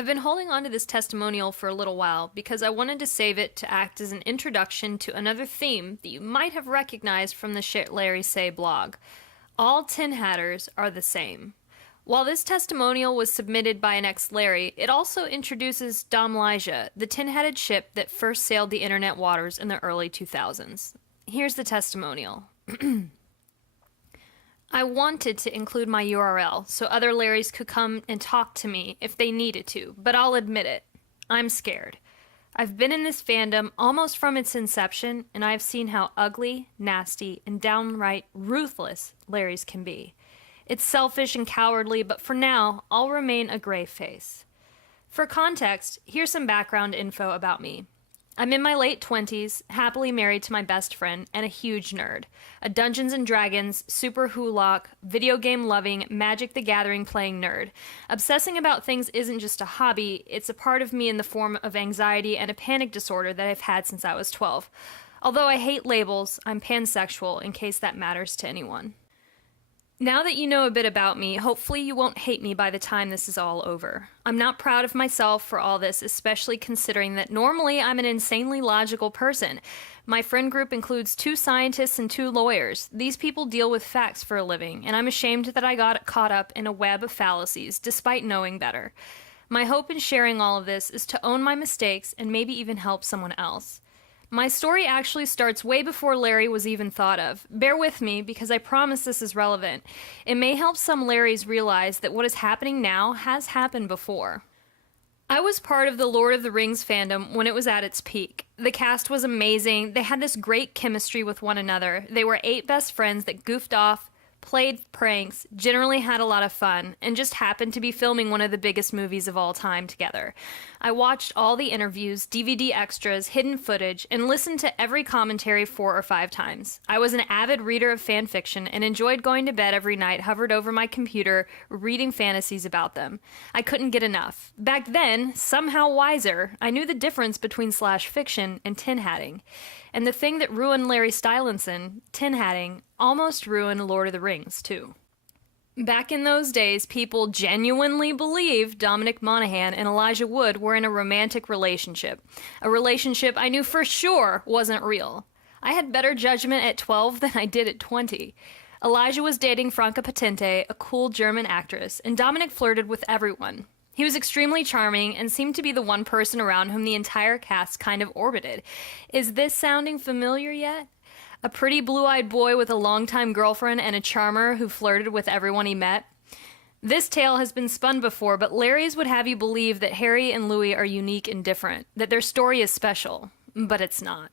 I've been holding on to this testimonial for a little while because I wanted to save it to act as an introduction to another theme that you might have recognized from the Shit Larry Say blog. All tinhatters are the same. While this testimonial was submitted by an ex-Larry, it also introduces Domlyja, the tin-hatted ship that first sailed the internet waters in the early 2000s. Here's the testimonial. I wanted to include my URL so other Larrys could come and talk to me if they needed to, but I'll admit it, I'm scared. I've been in this fandom almost from its inception, and I've seen how ugly, nasty, and downright ruthless Larrys can be. It's selfish and cowardly, but for now, I'll remain a gray face. For context, here's some background info about me. I'm in my late 20s, happily married to my best friend, and a huge nerd. A Dungeons & Dragons, super hulock, video game loving, Magic the Gathering playing nerd. Obsessing about things isn't just a hobby, it's a part of me in the form of anxiety and a panic disorder that I've had since I was 12. Although I hate labels, I'm pansexual in case that matters to anyone. Now that you know a bit about me, hopefully you won't hate me by the time this is all over. I'm not proud of myself for all this, especially considering that normally I'm an insanely logical person. My friend group includes 2 scientists and 2 lawyers. These people deal with facts for a living, and I'm ashamed that I got caught up in a web of fallacies, despite knowing better. My hope in sharing all of this is to own my mistakes and maybe even help someone else. My story actually starts way before Larry was even thought of. Bear with me, because I promise this is relevant. It may help some Larrys realize that what is happening now has happened before. I was part of the Lord of the Rings fandom when it was at its peak. The cast was amazing, they had this great chemistry with one another, they were 8 best friends that goofed off, played pranks, generally had a lot of fun, and just happened to be filming one of the biggest movies of all time together. I watched all the interviews, DVD extras, hidden footage, and listened to every commentary 4 or 5 times. I was an avid reader of fan fiction and enjoyed going to bed every night hovered over my computer, reading fantasies about them. I couldn't get enough. Back then, somehow wiser, I knew the difference between slash fiction and tin-hatting. And the thing that ruined Larry Stylinson, tin-hatting, almost ruined Lord of the Rings, too. Back in those days, people genuinely believed Dominic Monaghan and Elijah Wood were in a romantic relationship. A relationship I knew for sure wasn't real. I had better judgment at 12 than I did at 20. Elijah was dating Franca Potente, a cool German actress, and Dominic flirted with everyone. He was extremely charming and seemed to be the one person around whom the entire cast kind of orbited. Is this sounding familiar yet? A pretty blue-eyed boy with a longtime girlfriend and a charmer who flirted with everyone he met? This tale has been spun before, but Larry's would have you believe that Harry and Louis are unique and different, that their story is special, but it's not.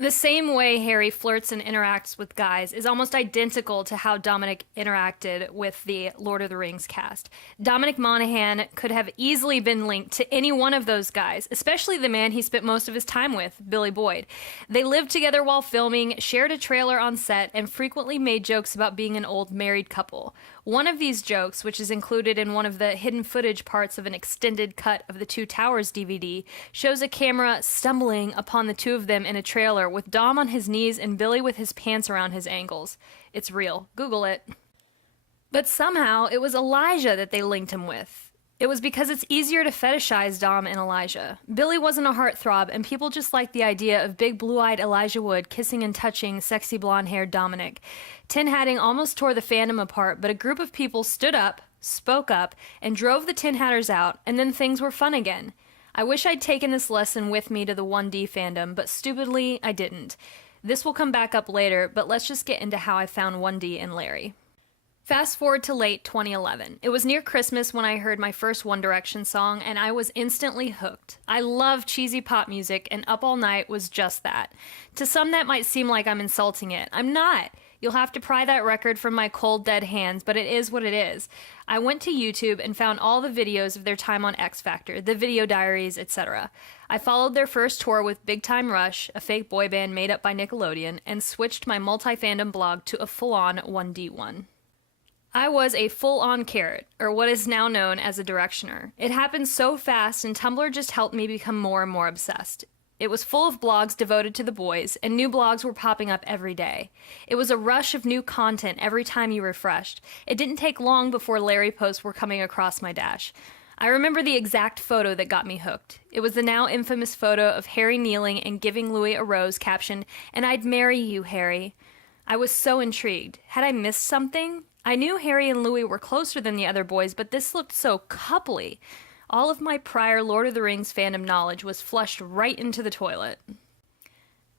The same way Harry flirts and interacts with guys is almost identical to how Dominic interacted with the Lord of the Rings cast. Dominic Monaghan could have easily been linked to any one of those guys, especially the man he spent most of his time with, Billy Boyd. They lived together while filming, shared a trailer on set, and frequently made jokes about being an old married couple. One of these jokes, which is included in one of the hidden footage parts of an extended cut of the Two Towers DVD, shows a camera stumbling upon the two of them in a trailer with Dom on his knees and Billy with his pants around his ankles. It's real. Google it. But somehow, it was Elijah that they linked him with. It was because it's easier to fetishize Dom and Elijah. Billy wasn't a heartthrob, and people just liked the idea of big blue-eyed Elijah Wood kissing and touching sexy blonde-haired Dominic. Tin-hatting almost tore the fandom apart, but a group of people stood up, spoke up, and drove the tin-hatters out, and then things were fun again. I wish I'd taken this lesson with me to the 1D fandom, but stupidly, I didn't. This will come back up later, but let's just get into how I found 1D and Larry. Fast forward to late 2011. It was near Christmas when I heard my first One Direction song, and I was instantly hooked. I love cheesy pop music, and Up All Night was just that. To some that might seem like I'm insulting it. I'm not. You'll have to pry that record from my cold, dead hands, but it is what it is. I went to YouTube and found all the videos of their time on X Factor, the video diaries, etc. I followed their first tour with Big Time Rush, a fake boy band made up by Nickelodeon, and switched my multi-fandom blog to a full-on 1D one. I was a full-on carrot, or what is now known as a directioner. It happened so fast, and Tumblr just helped me become more and more obsessed. It was full of blogs devoted to the boys, and new blogs were popping up every day. It was a rush of new content every time you refreshed. It didn't take long before Larry posts were coming across my dash. I remember the exact photo that got me hooked. It was the now infamous photo of Harry kneeling and giving Louis a rose captioned, "And I'd marry you, Harry." I was so intrigued. Had I missed something? I knew Harry and Louis were closer than the other boys, but this looked so coupley. All of my prior Lord of the Rings fandom knowledge was flushed right into the toilet.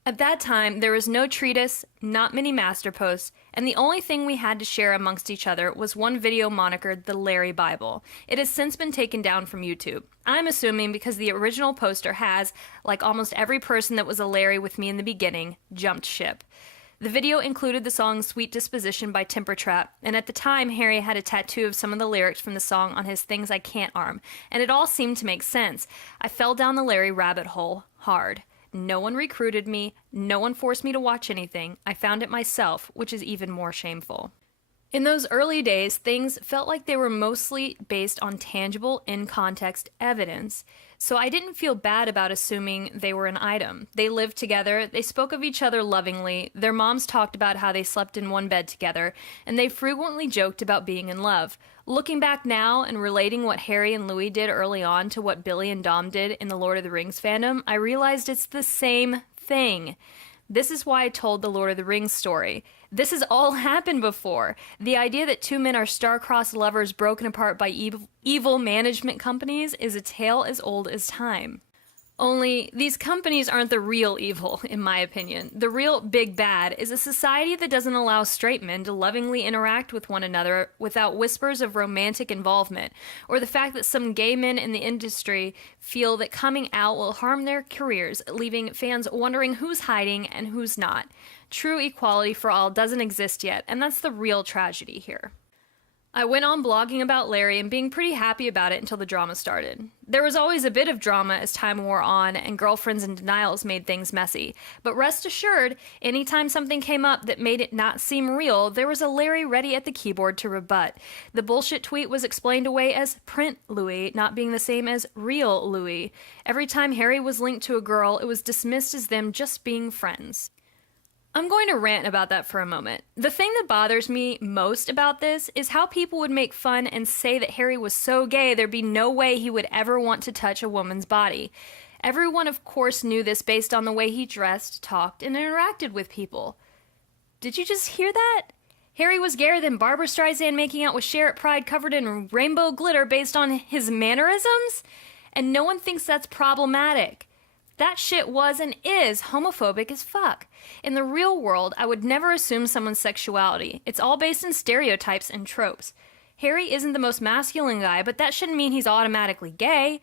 At that time, there was no treatise, not many master posts, and the only thing we had to share amongst each other was one video monikered the Larry Bible. It has since been taken down from YouTube. I'm assuming because the original poster has, like almost every person that was a Larry with me in the beginning, jumped ship. The video included the song Sweet Disposition by Temper Trap, and at the time Harry had a tattoo of some of the lyrics from the song on his Things I Can't arm, and it all seemed to make sense. I fell down the Larry rabbit hole hard. No one recruited me, no one forced me to watch anything. I found it myself, which is even more shameful. In those early days, things felt like they were mostly based on tangible, in-context evidence, so I didn't feel bad about assuming they were an item. They lived together, they spoke of each other lovingly, their moms talked about how they slept in one bed together, and they frequently joked about being in love. Looking back now and relating what Harry and Louis did early on to what Billy and Dom did in the Lord of the Rings fandom, I realized it's the same thing. This is why I told the Lord of the Rings story. This has all happened before. The idea that two men are star-crossed lovers broken apart by evil management companies is a tale as old as time. Only, these companies aren't the real evil, in my opinion. The real big bad is a society that doesn't allow straight men to lovingly interact with one another without whispers of romantic involvement, or the fact that some gay men in the industry feel that coming out will harm their careers, leaving fans wondering who's hiding and who's not. True equality for all doesn't exist yet, and that's the real tragedy here. I went on blogging about Larry and being pretty happy about it until the drama started. There was always a bit of drama as time wore on and girlfriends and denials made things messy. But rest assured, anytime something came up that made it not seem real, there was a Larry ready at the keyboard to rebut. The bullshit tweet was explained away as print Louis, not being the same as real Louis. Every time Harry was linked to a girl, it was dismissed as them just being friends. I'm going to rant about that for a moment. The thing that bothers me most about this is how people would make fun and say that Harry was so gay there'd be no way he would ever want to touch a woman's body. Everyone, of course, knew this based on the way he dressed, talked, and interacted with people. Did you just hear that? Harry was gayer than Barbra Streisand making out with Cher at Pride covered in rainbow glitter based on his mannerisms? And no one thinks that's problematic. That shit was and is homophobic as fuck. In the real world, I would never assume someone's sexuality. It's all based in stereotypes and tropes. Harry isn't the most masculine guy, but that shouldn't mean he's automatically gay.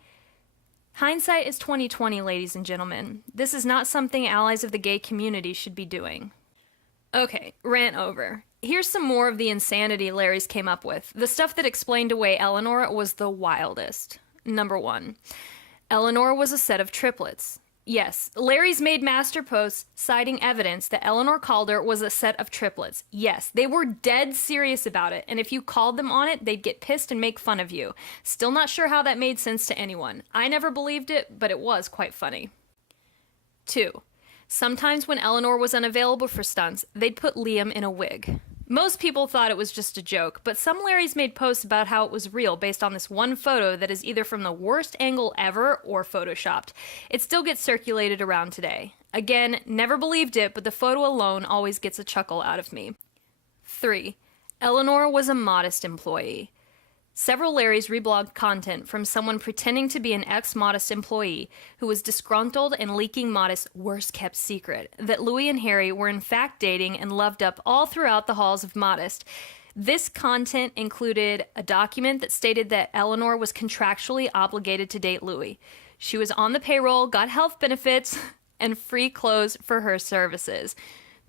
Hindsight is 20/20, ladies and gentlemen. This is not something allies of the gay community should be doing. Okay, rant over. Here's some more of the insanity Larry's came up with. The stuff that explained away Eleanor was the wildest. Number 1. Eleanor was a set of triplets. Yes, Larry's made master posts citing evidence that Eleanor Calder was a set of triplets. Yes, they were dead serious about it, and if you called them on it, they'd get pissed and make fun of you. Still not sure how that made sense to anyone. I never believed it, but it was quite funny. 2. Sometimes when Eleanor was unavailable for stunts, they'd put Liam in a wig. Most people thought it was just a joke, but some Larrys made posts about how it was real based on this one photo that is either from the worst angle ever or photoshopped. It still gets circulated around today. Again, never believed it, but the photo alone always gets a chuckle out of me. 3. Eleanor was a modest employee. Several Larrys reblogged content from someone pretending to be an ex-Modest employee who was disgruntled and leaking Modest's worst-kept secret, that Louis and Harry were in fact dating and loved up all throughout the halls of Modest. This content included a document that stated that Eleanor was contractually obligated to date Louis. She was on the payroll, got health benefits, and free clothes for her services.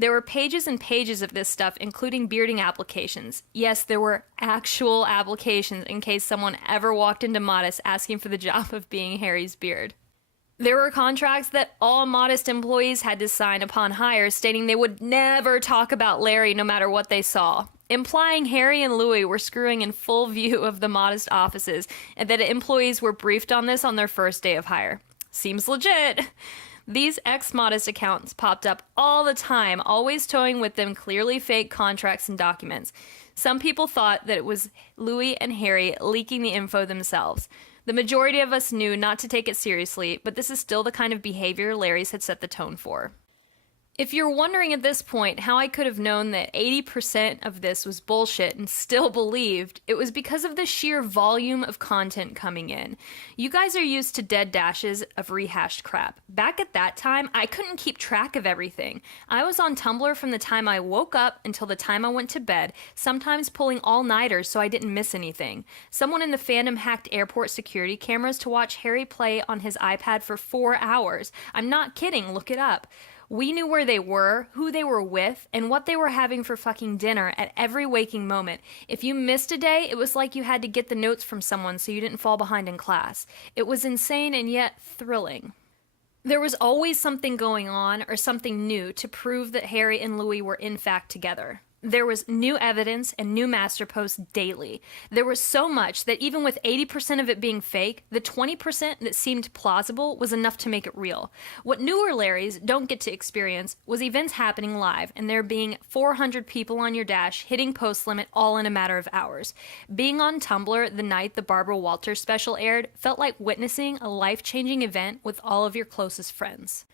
There were pages and pages of this stuff, including bearding applications. Yes, there were actual applications in case someone ever walked into Modest asking for the job of being Harry's beard. There were contracts that all Modest employees had to sign upon hire, stating they would never talk about Larry no matter what they saw, implying Harry and Louis were screwing in full view of the Modest offices, and that employees were briefed on this on their first day of hire. Seems legit. These ex-Modest accounts popped up all the time, always towing with them clearly fake contracts and documents. Some people thought that it was Louis and Harry leaking the info themselves. The majority of us knew not to take it seriously, but this is still the kind of behavior Larry's had set the tone for. If you're wondering at this point how I could have known that 80% of this was bullshit and still believed, it was because of the sheer volume of content coming in. You guys are used to dead dashes of rehashed crap. Back at that time, I couldn't keep track of everything. I was on Tumblr from the time I woke up until the time I went to bed, sometimes pulling all-nighters so I didn't miss anything. Someone in the fandom hacked airport security cameras to watch Harry play on his iPad for 4 hours. I'm not kidding, look it up. We knew where they were, who they were with, and what they were having for fucking dinner at every waking moment. If you missed a day, it was like you had to get the notes from someone so you didn't fall behind in class. It was insane and yet thrilling. There was always something going on or something new to prove that Harry and Louis were in fact together. There was new evidence and new master posts daily. There was so much that even with 80% of it being fake, the 20% that seemed plausible was enough to make it real. What newer Larrys don't get to experience was events happening live and there being 400 people on your dash hitting post limit all in a matter of hours. Being on Tumblr the night the Barbara Walters special aired felt like witnessing a life-changing event with all of your closest friends.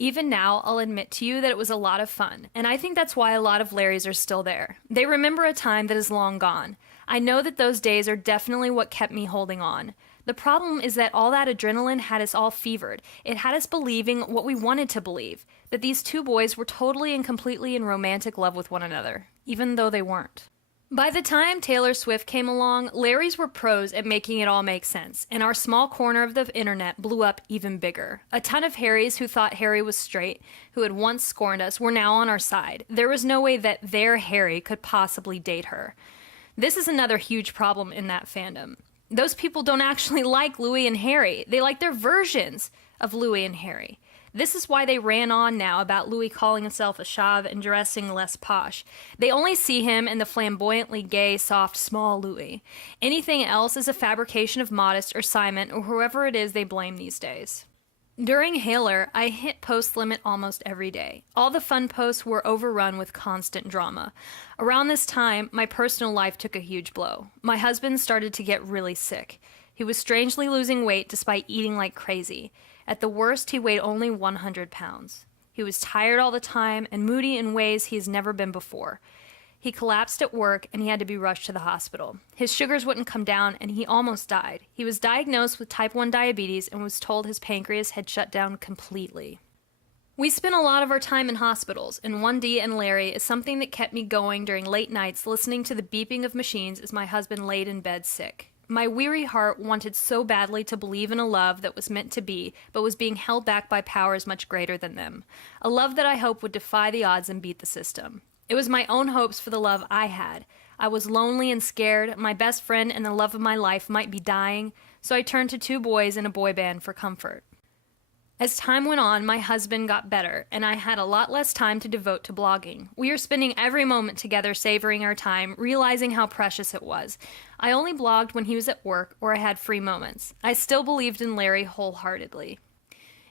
Even now, I'll admit to you that it was a lot of fun, and I think that's why a lot of Larrys are still there. They remember a time that is long gone. I know that those days are definitely what kept me holding on. The problem is that all that adrenaline had us all fevered. It had us believing what we wanted to believe, that these two boys were totally and completely in romantic love with one another, even though they weren't. By the time Taylor Swift came along, Larrys were pros at making it all make sense, and our small corner of the internet blew up even bigger. A ton of Harrys who thought Harry was straight, who had once scorned us, were now on our side. There was no way that their Harry could possibly date her. This is another huge problem in that fandom. Those people don't actually like Louis and Harry. They like their versions of Louis and Harry. This is why they ran on now about Louis calling himself a chav and dressing less posh. They only see him in the flamboyantly gay, soft, small Louis. Anything else is a fabrication of Modest or Simon or whoever it is they blame these days. During Hailer, I hit post limit almost every day. All the fun posts were overrun with constant drama. Around this time, my personal life took a huge blow. My husband started to get really sick. He was strangely losing weight despite eating like crazy. At the worst, he weighed only 100 pounds. He was tired all the time and moody in ways he has never been before. He collapsed at work and he had to be rushed to the hospital. His sugars wouldn't come down and he almost died. He was diagnosed with type 1 diabetes and was told his pancreas had shut down completely. We spent a lot of our time in hospitals, and 1D and Larry is something that kept me going during late nights listening to the beeping of machines as my husband laid in bed sick. My weary heart wanted so badly to believe in a love that was meant to be, but was being held back by powers much greater than them. A love that I hoped would defy the odds and beat the system. It was my own hopes for the love I had. I was lonely and scared. My best friend and the love of my life might be dying, so I turned to 2 boys in a boy band for comfort. As time went on, my husband got better, and I had a lot less time to devote to blogging. We were spending every moment together savoring our time, realizing how precious it was. I only blogged when he was at work or I had free moments. I still believed in Larry wholeheartedly.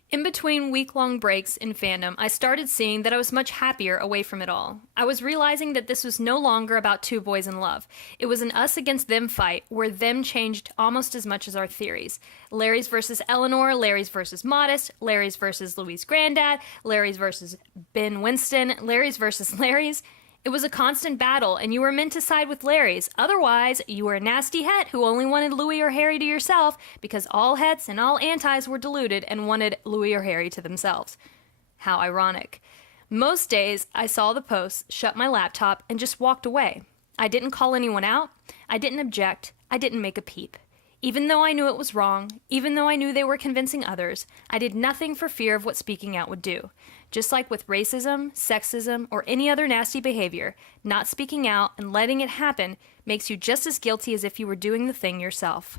In between week-long breaks in fandom, I started seeing that I was much happier away from it all. I was realizing that this was no longer about 2 boys in love. It was an us-against-them fight, where them changed almost as much as our theories. Larry's versus Eleanor, Larry's versus Modest, Larry's versus Louis' granddad, Larry's versus Ben Winston, Larry's versus Larry's. It was a constant battle, and you were meant to side with Larry's. Otherwise, you were a nasty het who only wanted Louis or Harry to yourself because all hets and all antis were deluded and wanted Louis or Harry to themselves. How ironic. Most days, I saw the posts, shut my laptop, and just walked away. I didn't call anyone out. I didn't object. I didn't make a peep. Even though I knew it was wrong, even though I knew they were convincing others, I did nothing for fear of what speaking out would do. Just like with racism, sexism, or any other nasty behavior, not speaking out and letting it happen makes you just as guilty as if you were doing the thing yourself.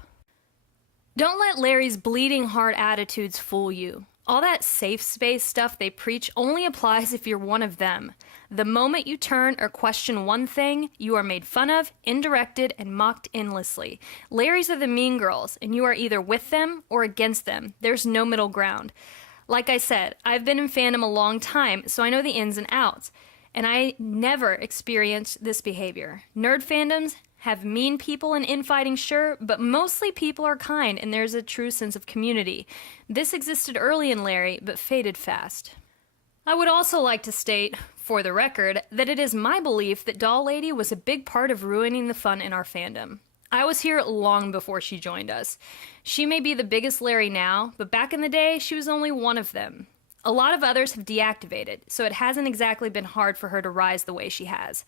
Don't let Larry's bleeding heart attitudes fool you. All that safe space stuff they preach only applies if you're one of them. The moment you turn or question one thing, you are made fun of, indirected, and mocked endlessly. Larry's are the mean girls, and you are either with them or against them. There's no middle ground. Like I said, I've been in fandom a long time, so I know the ins and outs, and I never experienced this behavior. Nerd fandoms have mean people and infighting, sure, but mostly people are kind and there's a true sense of community. This existed early in Larry, but faded fast. I would also like to state, for the record, that it is my belief that Doll Lady was a big part of ruining the fun in our fandom. I was here long before she joined us. She may be the biggest Larry now, but back in the day, she was only one of them. A lot of others have deactivated, so it hasn't exactly been hard for her to rise the way she has.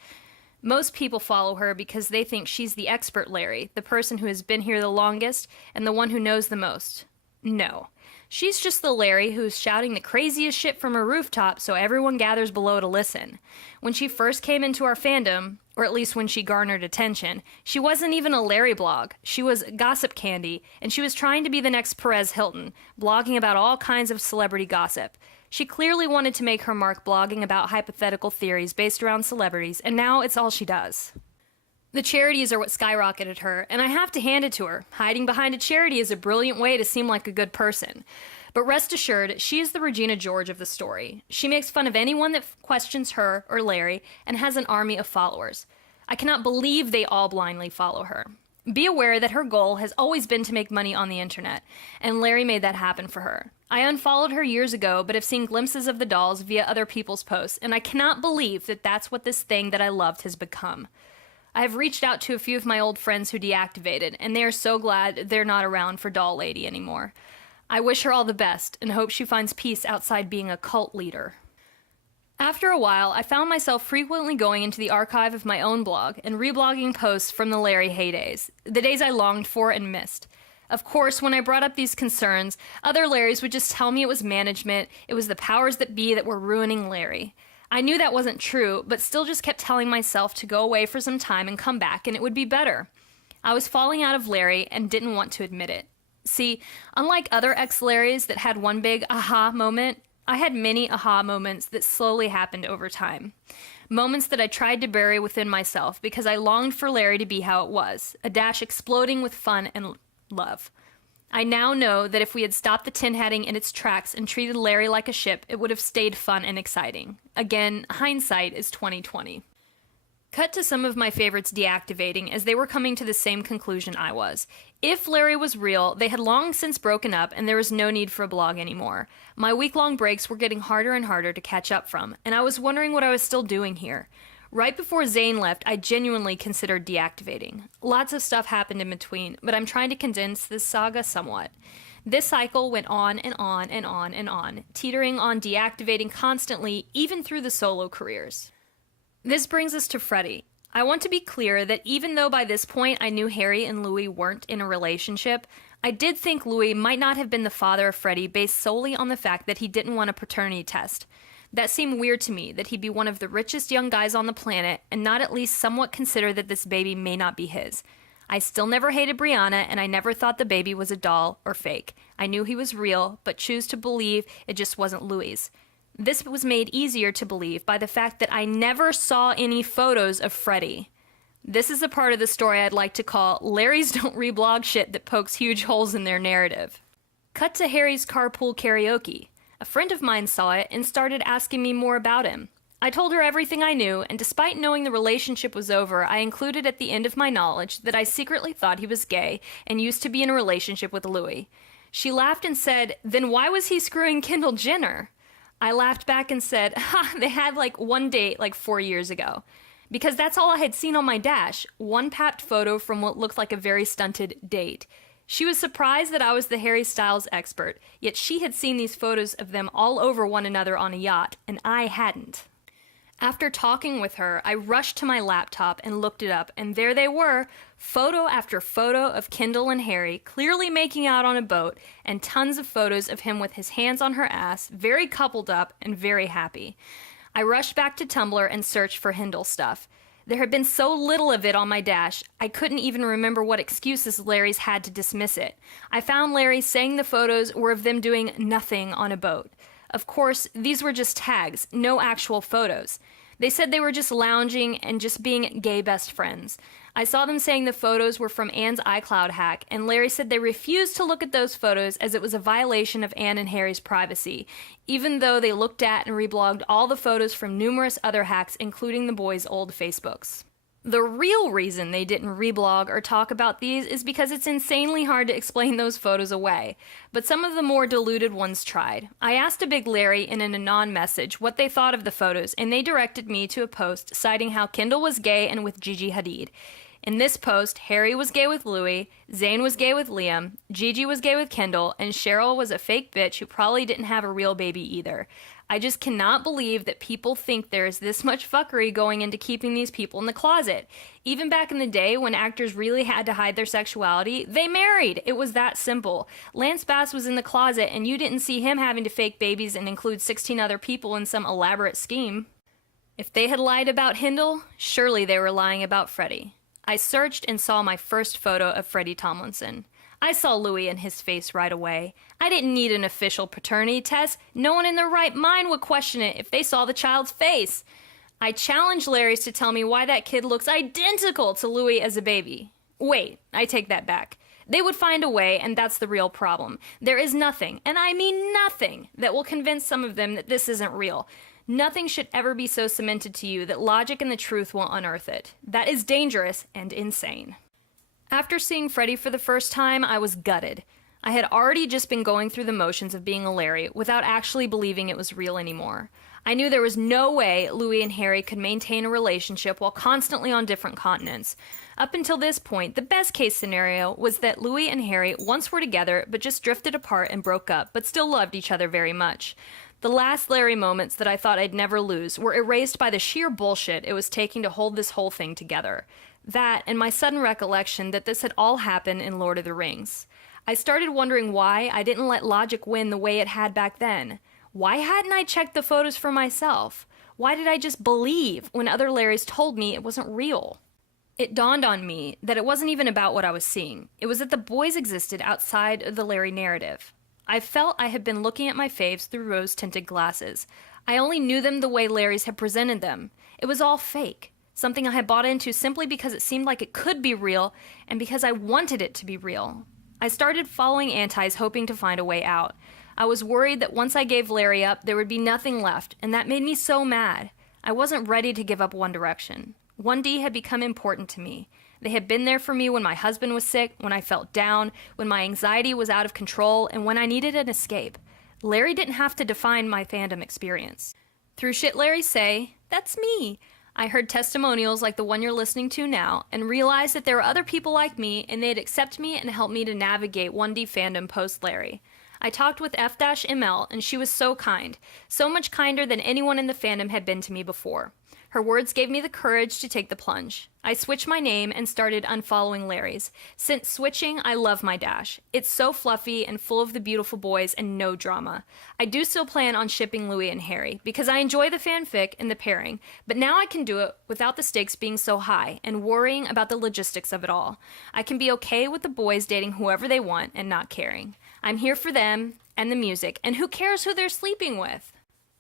Most people follow her because they think she's the expert Larry, the person who has been here the longest, and the one who knows the most. No. She's just the Larry who's shouting the craziest shit from her rooftop so everyone gathers below to listen. When she first came into our fandom, or at least when she garnered attention, she wasn't even a Larry blog. She was gossip candy, and she was trying to be the next Perez Hilton, blogging about all kinds of celebrity gossip. She clearly wanted to make her mark blogging about hypothetical theories based around celebrities, and now it's all she does. The charities are what skyrocketed her, and I have to hand it to her. Hiding behind a charity is a brilliant way to seem like a good person. But rest assured, she is the Regina George of the story. She makes fun of anyone that questions her or Larry and has an army of followers. I cannot believe they all blindly follow her. Be aware that her goal has always been to make money on the internet, and Larry made that happen for her. I unfollowed her years ago, but have seen glimpses of the dolls via other people's posts, and I cannot believe that that's what this thing that I loved has become. I have reached out to a few of my old friends who deactivated, and they are so glad they're not around for Doll Lady anymore. I wish her all the best, and hope she finds peace outside being a cult leader. After a while, I found myself frequently going into the archive of my own blog and reblogging posts from the Larry heydays, the days I longed for and missed. Of course, when I brought up these concerns, other Larrys would just tell me it was management, it was the powers that be that were ruining Larry. I knew that wasn't true, but still just kept telling myself to go away for some time and come back and it would be better. I was falling out of Larry and didn't want to admit it. See, unlike other ex-Larrys that had one big aha moment, I had many aha moments that slowly happened over time. Moments that I tried to bury within myself because I longed for Larry to be how it was, a dash exploding with fun and love. I now know that if we had stopped the tin hatting in its tracks and treated Larry like a ship, it would have stayed fun and exciting. Again, hindsight is 20/20. Cut to some of my favorites deactivating as they were coming to the same conclusion I was. If Larry was real, they had long since broken up and there was no need for a blog anymore. My week-long breaks were getting harder and harder to catch up from, and I was wondering what I was still doing here. Right before Zane left, I genuinely considered deactivating. Lots of stuff happened in between, but I'm trying to condense this saga somewhat. This cycle went on and on and on and on, teetering on deactivating constantly, even through the solo careers. This brings us to Freddie. I want to be clear that even though by this point I knew Harry and Louis weren't in a relationship, I did think Louis might not have been the father of Freddie based solely on the fact that he didn't want a paternity test. That seemed weird to me, that he'd be one of the richest young guys on the planet and not at least somewhat consider that this baby may not be his. I still never hated Brianna, and I never thought the baby was a doll or fake. I knew he was real, but choose to believe it just wasn't Louis'. This was made easier to believe by the fact that I never saw any photos of Freddie. This is a part of the story I'd like to call Larry's don't reblog shit that pokes huge holes in their narrative. Cut to Harry's carpool karaoke. A friend of mine saw it and started asking me more about him. I told her everything I knew, and despite knowing the relationship was over, I included at the end of my knowledge that I secretly thought he was gay and used to be in a relationship with Louis. She laughed and said, "Then why was he screwing Kendall Jenner?" I laughed back and said, they had one date 4 years ago. Because that's all I had seen on my dash, one papped photo from what looked like a very stunted date. She was surprised that I was the Harry Styles expert, yet she had seen these photos of them all over one another on a yacht, and I hadn't. After talking with her, I rushed to my laptop and looked it up, and there they were, photo after photo of Kendall and Harry clearly making out on a boat, and tons of photos of him with his hands on her ass, very coupled up and very happy. I rushed back to Tumblr and searched for Hindle stuff. There had been so little of it on my dash, I couldn't even remember what excuses Larry's had to dismiss it. I found Larry saying the photos were of them doing nothing on a boat. Of course, these were just tags, no actual photos. They said they were just lounging and just being gay best friends. I saw them saying the photos were from Anne's iCloud hack, and Larry said they refused to look at those photos as it was a violation of Anne and Harry's privacy, even though they looked at and reblogged all the photos from numerous other hacks, including the boys' old Facebooks. The real reason they didn't reblog or talk about these is because it's insanely hard to explain those photos away, but some of the more deluded ones tried. I asked a big Larry in an anon message what they thought of the photos, and they directed me to a post citing how Kendall was gay and with Gigi Hadid. In this post, Harry was gay with Louis, Zayn was gay with Liam, Gigi was gay with Kendall, and Cheryl was a fake bitch who probably didn't have a real baby either. I just cannot believe that people think there is this much fuckery going into keeping these people in the closet. Even back in the day when actors really had to hide their sexuality, they married. It was that simple. Lance Bass was in the closet and you didn't see him having to fake babies and include 16 other people in some elaborate scheme. If they had lied about Hindle, surely they were lying about Freddie. I searched and saw my first photo of Freddie Tomlinson. I saw Louis and his face right away. I didn't need an official paternity test. No one in their right mind would question it if they saw the child's face. I challenged Larry's to tell me why that kid looks identical to Louis as a baby. Wait, I take that back. They would find a way, and that's the real problem. There is nothing, and I mean nothing, that will convince some of them that this isn't real. Nothing should ever be so cemented to you that logic and the truth will unearth it. That is dangerous and insane. After seeing Freddie for the first time, I was gutted. I had already just been going through the motions of being a Larry without actually believing it was real anymore. I knew there was no way Louis and Harry could maintain a relationship while constantly on different continents. Up until this point, the best case scenario was that Louis and Harry once were together but just drifted apart and broke up, but still loved each other very much. The last Larry moments that I thought I'd never lose were erased by the sheer bullshit it was taking to hold this whole thing together. That, and my sudden recollection that this had all happened in Lord of the Rings. I started wondering why I didn't let logic win the way it had back then. Why hadn't I checked the photos for myself? Why did I just believe when other Larrys told me it wasn't real? It dawned on me that it wasn't even about what I was seeing. It was that the boys existed outside of the Larry narrative. I felt I had been looking at my faves through rose-tinted glasses. I only knew them the way Larry's had presented them. It was all fake. Something I had bought into simply because it seemed like it could be real and because I wanted it to be real. I started following antis hoping to find a way out. I was worried that once I gave Larry up, there would be nothing left, and that made me so mad. I wasn't ready to give up One Direction. 1D had become important to me. They had been there for me when my husband was sick, when I felt down, when my anxiety was out of control, and when I needed an escape. Larry didn't have to define my fandom experience. Through shit Larry say, that's me. I heard testimonials like the one you're listening to now, and realized that there were other people like me, and they'd accept me and help me to navigate 1D fandom post-Larry. I talked with F-ML, and she was so kind. So much kinder than anyone in the fandom had been to me before. Her words gave me the courage to take the plunge. I switched my name and started unfollowing Larry's. Since switching, I love my dash. It's so fluffy and full of the beautiful boys and no drama. I do still plan on shipping Louis and Harry, because I enjoy the fanfic and the pairing, but now I can do it without the stakes being so high and worrying about the logistics of it all. I can be okay with the boys dating whoever they want and not caring. I'm here for them and the music, and who cares who they're sleeping with?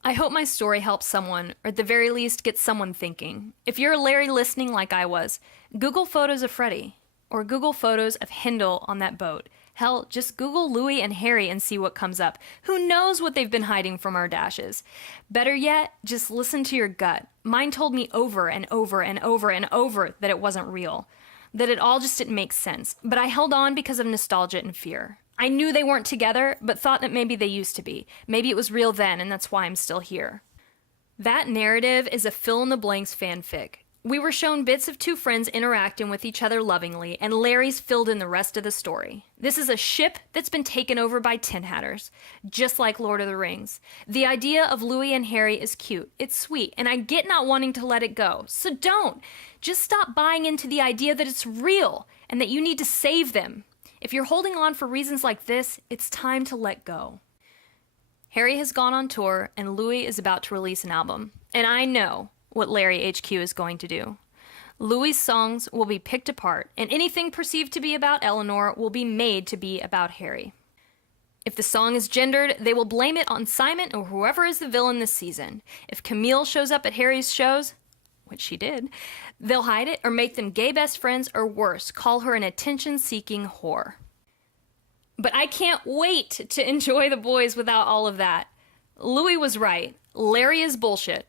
I hope my story helps someone, or at the very least gets someone thinking. If you're a Larry listening like I was, Google photos of Freddie, or Google photos of Hindle on that boat. Hell, just Google Louis and Harry and see what comes up. Who knows what they've been hiding from our dashes? Better yet, just listen to your gut. Mine told me over and over and over and over that it wasn't real, that it all just didn't make sense, but I held on because of nostalgia and fear. I knew they weren't together, but thought that maybe they used to be. Maybe it was real then, and that's why I'm still here. That narrative is a fill-in-the-blanks fanfic. We were shown bits of two friends interacting with each other lovingly, and Larry's filled in the rest of the story. This is a ship that's been taken over by tinhatters, just like Lord of the Rings. The idea of Louis and Harry is cute, it's sweet, and I get not wanting to let it go, so don't. Just stop buying into the idea that it's real, and that you need to save them. If you're holding on for reasons like this, it's time to let go. Harry has gone on tour, and Louis is about to release an album. And I know what Larry HQ is going to do. Louis' songs will be picked apart, and anything perceived to be about Eleanor will be made to be about Harry. If the song is gendered, they will blame it on Simon or whoever is the villain this season. If Camille shows up at Harry's shows, which she did, they'll hide it or make them gay best friends, or worse, call her an attention-seeking whore. But I can't wait to enjoy The Boys without all of that. Louis was right. Larry is bullshit,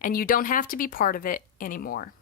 and you don't have to be part of it anymore.